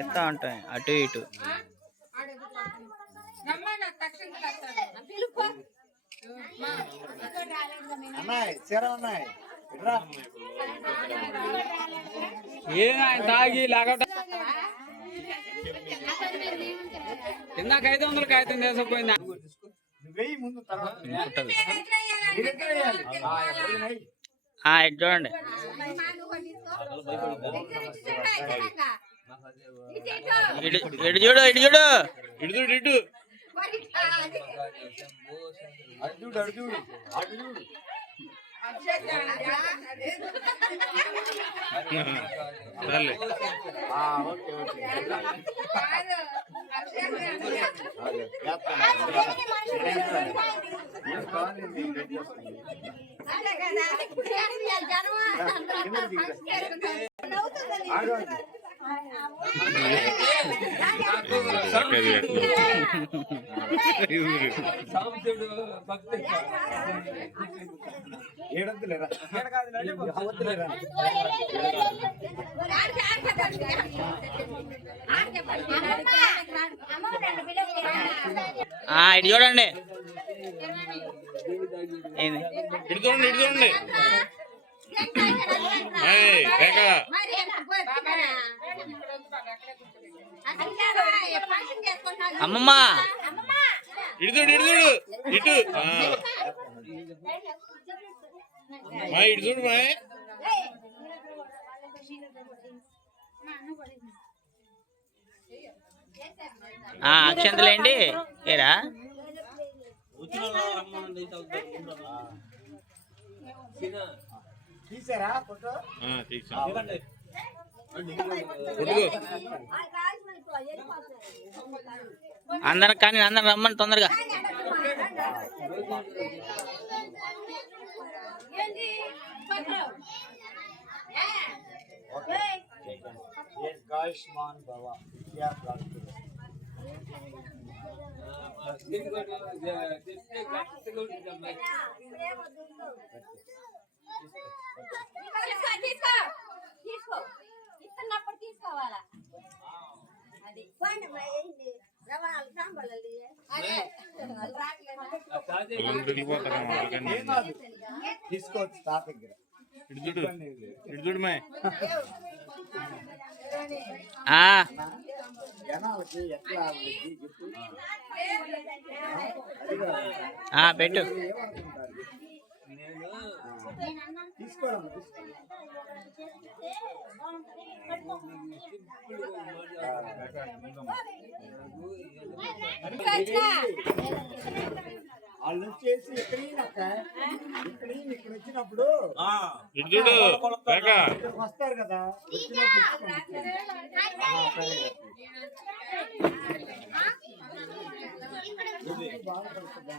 ఎత్తా ఉంటాయి అటు ఇటు. తాగి లేకపోతే ఇందాక 500 కాగితం తీసుకుపోయిందా? చూడండి. ఇటు చూడు, ఇటు చూడు, ఇటు చూడు, ఇటు ఇటు చూడండి, ఇటు చూడండి, ఇటు చూడండి. అమ్మమ్మ ఇటు చూడు, ఇటు చూడు, ఇటు ఇటు చూడు మా. అక్షంతలేండి ఏరా? అందరు కానీ అందరు రమ్మని తొందరగా. తీసుకోవాలా అది తీసుకోవచ్చు తాత దగ్గర. ఇటు చూడు మా. జనాలకి ఎట్లా పెట్టు. తీసుకోవడం వాళ్ళు వచ్చేసి ఇక్కడ వచ్చినప్పుడు వస్తారు కదా. బాధపడుతుంది.